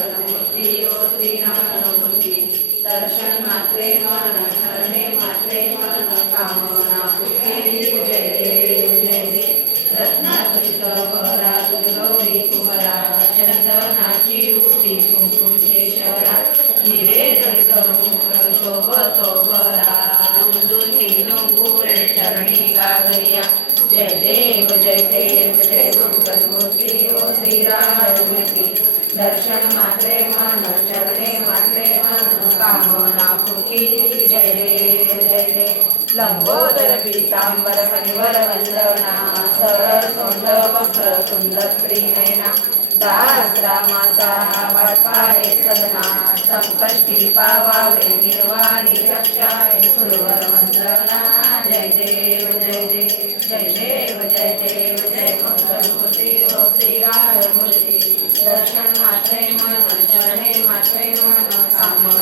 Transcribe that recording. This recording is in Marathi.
मूर्ती ओ श्रीनाथमूर्ती दर्शन मात्रे मन शरणे मात्रे मन कामना पूर्ती जय देव जय देव रत्नाकृत भरा गौरी कुमरा चंदनाची उठी कुंकुम केशरा हिरे जडित मुकुट शोभतो बरा उंदुकी नोपुरे चरणी गागरिया जय देव जय देव जय मंगल मूर्ती ओ श्रीरामूर्ती दर्शन मात्रे मन चरणे मात्रे मन कामना पूर्ती जय देव जय देव लंबोदर पीतांबर मणिवर वंदना सरळ सोंड वक्र सुंदर त्रिनयना दास रामाचा वाटपाहे सदना संकष्टी पावावे निर्वाणी रक्षावे सुरवर वंदना जय देव जय देव जय देव जय देव जय मंगल मूर्ती ओ श्रीरामूर्ती दर्शन मात्रे मन चरणे मात्रे मन कामना